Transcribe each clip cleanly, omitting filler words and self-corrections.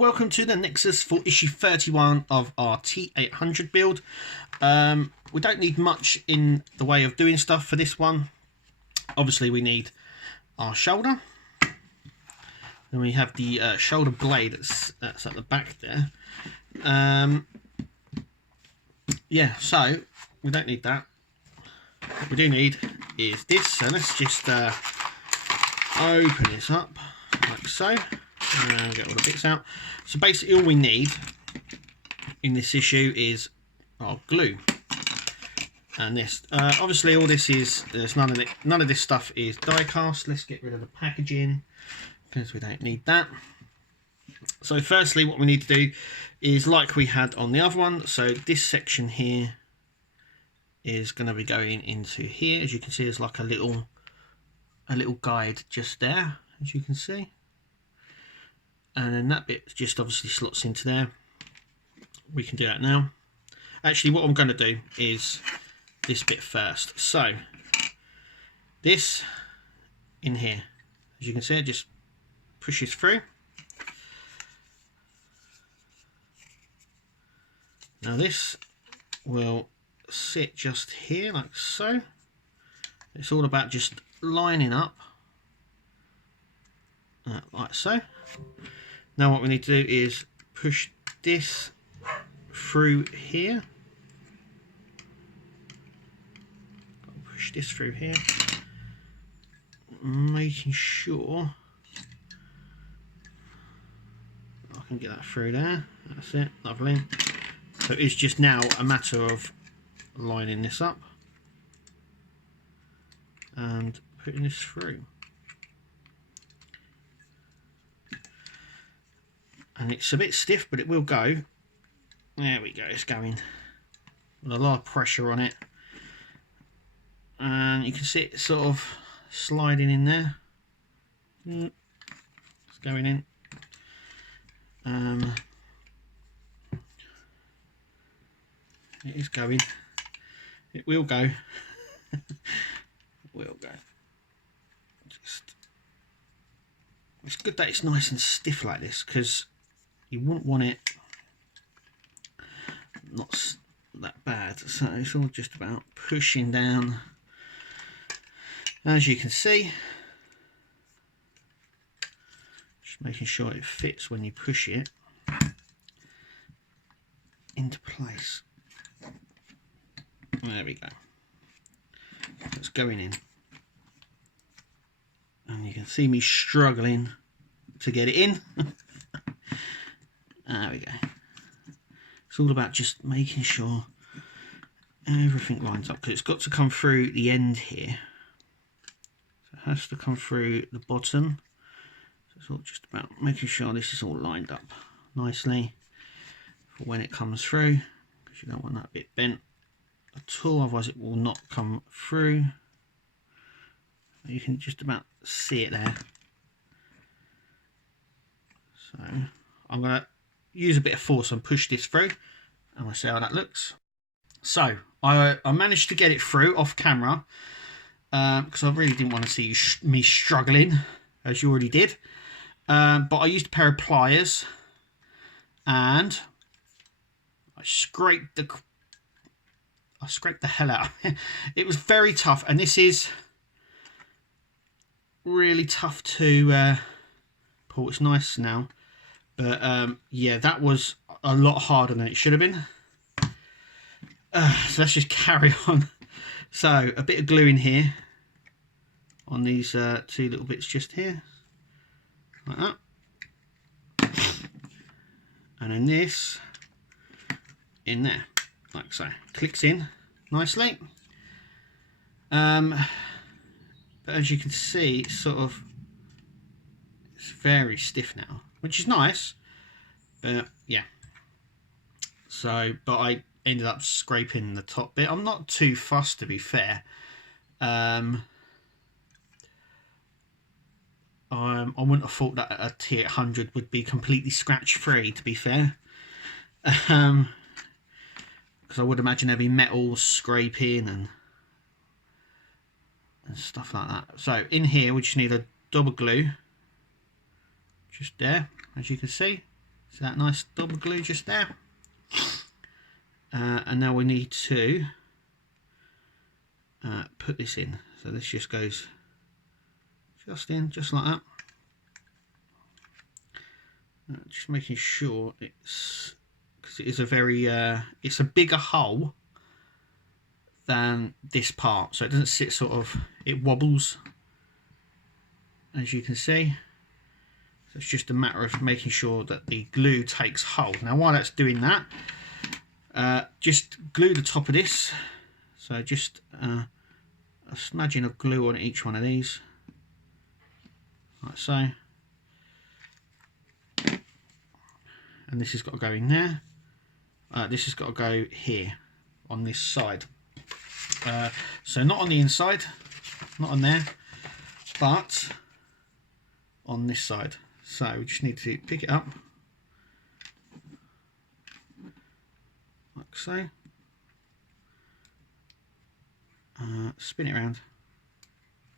welcome to the Nexus for issue 31 of our T800 build. We don't need much in the way of doing stuff for this one. Obviously we need our shoulder. Then we have the shoulder blade that's at the back there. Yeah, so we don't need that. What we do need is this, so let's just open this up like so. And get all the bits out. So basically all we need in this issue is our glue and this. Obviously all this is, there's none of this stuff is die cast. Let's get rid of the packaging because we don't need that. So firstly what we need to do is like we had on the other one. So this section here is going to be going into here. As you can see, there's like a little guide just there, as you can see. And then that bit just obviously slots into there. We can do that now. Actually, what I'm going to do is this bit first. So this in here, as you can see, it just pushes through. Now this will sit just here like so. It's all about just lining up like so. Now what we need to do is push this through here. Push this through here, making sure I can get that through there. That's it, lovely. So it's just now a matter of lining this up and putting this through. And it's a bit stiff, but it will go. There we go, it's going. With a lot of pressure on it. And you can see it sort of sliding in there. It's going in. It is going. It will go. It will go. It's good that it's nice and stiff like this, because you wouldn't want it not that bad. So it's all just about pushing down, as you can see, just making sure it fits when you push it into place. There we go. It's going in, and you can see me struggling to get it in. There we go. It's all about just making sure everything lines up, because it's got to come through the end here. So it has to come through the bottom. So it's all just about making sure this is all lined up nicely for when it comes through, because you don't want that bit bent at all, otherwise it will not come through. You can just about see it there. So I'm going to use a bit of force and push this through, and we'll see how that looks. So I managed to get it through off camera, because I really didn't want to see me struggling, as you already did. But I used a pair of pliers and I scraped the hell out of it. It was very tough, and this is really tough to pull. It's nice now, but yeah, that was a lot harder than it should have been. So let's just carry on. So a bit of glue in here on these two little bits just here, like that, and then this in there like so. Clicks in nicely. But as you can see, it's very stiff now, which is nice. But yeah. So, but I ended up scraping the top bit. I'm not too fussed, to be fair. I wouldn't have thought that a T800 would be completely scratch free, to be fair. Because I would imagine there'd be metal scraping and stuff like that. So in here we just need a double glue, just there, as you can see. See that nice double glue just there? And now we need to put this in. So this just goes just in, just like that. Just making sure it's, because it is a very, it's a bigger hole than this part, so it doesn't sit sort of, it wobbles, as you can see. So it's just a matter of making sure that the glue takes hold. Now while that's doing that, just glue the top of this. So just a smudging of glue on each one of these, like so. And this has got to go in there. This has got to go here on this side. So not on the inside, not on there, but on this side. So we just need to pick it up like so, spin it around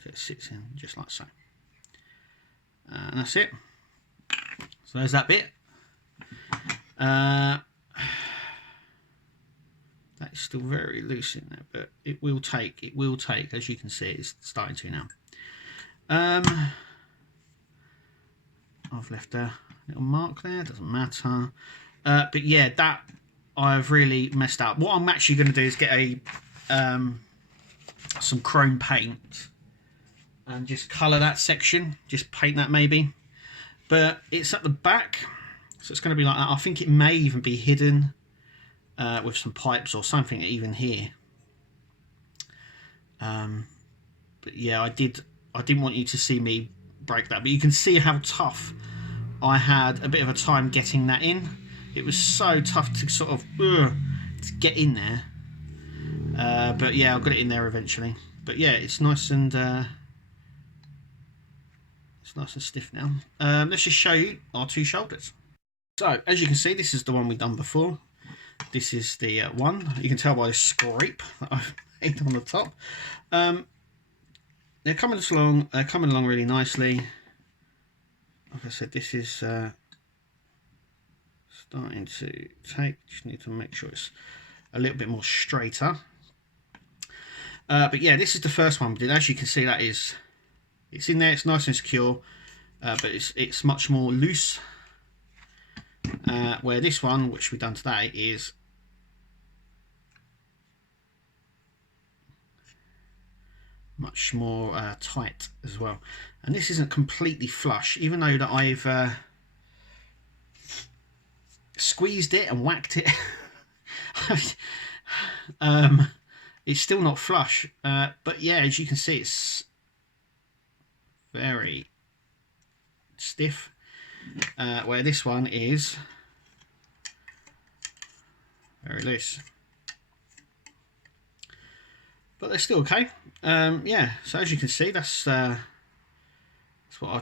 so it sits in just like so, and that's it. So there's that bit. That's still very loose in there, but it will take, as you can see, it's starting to now. I've left a little mark there, doesn't matter. But yeah, that I've really messed up. What I'm actually going to do is get a some chrome paint and just colour that section, just paint that maybe. But it's at the back, so it's going to be like that. I think it may even be hidden with some pipes or something even here. But yeah, I didn't want you to see me break that, but you can see how tough I had a bit of a time getting that in. It was so tough to sort of to get in there, but yeah, I got it in there eventually. But yeah, it's nice and stiff now. Let's just show you our two shoulders. So as you can see, this is the one we've done before. This is the one. You can tell by the scrape that I've made on the top. They're coming along really nicely. Like I said, this is starting to take. Just need to make sure it's a little bit more straighter. But yeah, this is the first one we did. As you can see, it's in there. It's nice and secure, but it's much more loose. Where this one, which we've done today, is much more tight as well. And this isn't completely flush, even though that I've squeezed it and whacked it. It's still not flush, but yeah, as you can see, it's very stiff, where this one is very loose, but they're still okay. Yeah, so as you can see, that's what our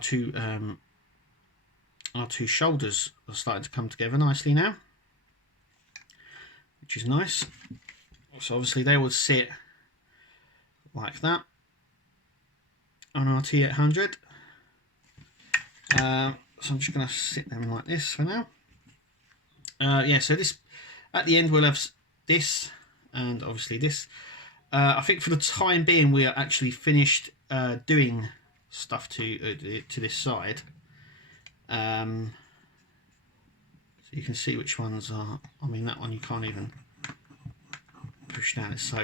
two shoulders are starting to come together nicely now, which is nice. So obviously they would sit like that on our T800. So I'm just going to sit them like this for now. Yeah, so this, at the end we'll have this and obviously this. I think for the time being we are actually finished doing stuff to this side. So you can see which ones are. I mean, that one you can't even push down. It's so,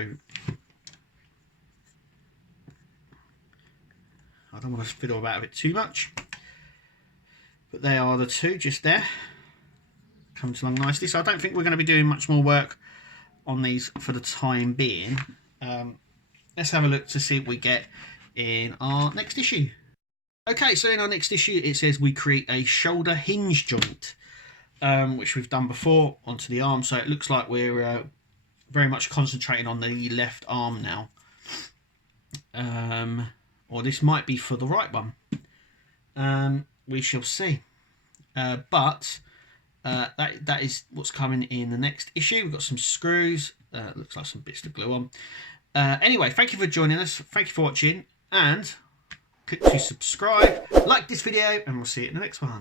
I don't want to fiddle about it too much, but they are the two just there. Comes along nicely. So I don't think we're going to be doing much more work on these for the time being. Let's have a look to see what we get in our next issue. Okay, so in our next issue it says we create a shoulder hinge joint, which we've done before, onto the arm. So it looks like we're very much concentrating on the left arm now, or this might be for the right one. We shall see. But that is what's coming in the next issue. We've got some screws, looks like some bits to glue on. Anyway, thank you for joining us, thank you for watching, and click to subscribe, like this video, and we'll see you in the next one.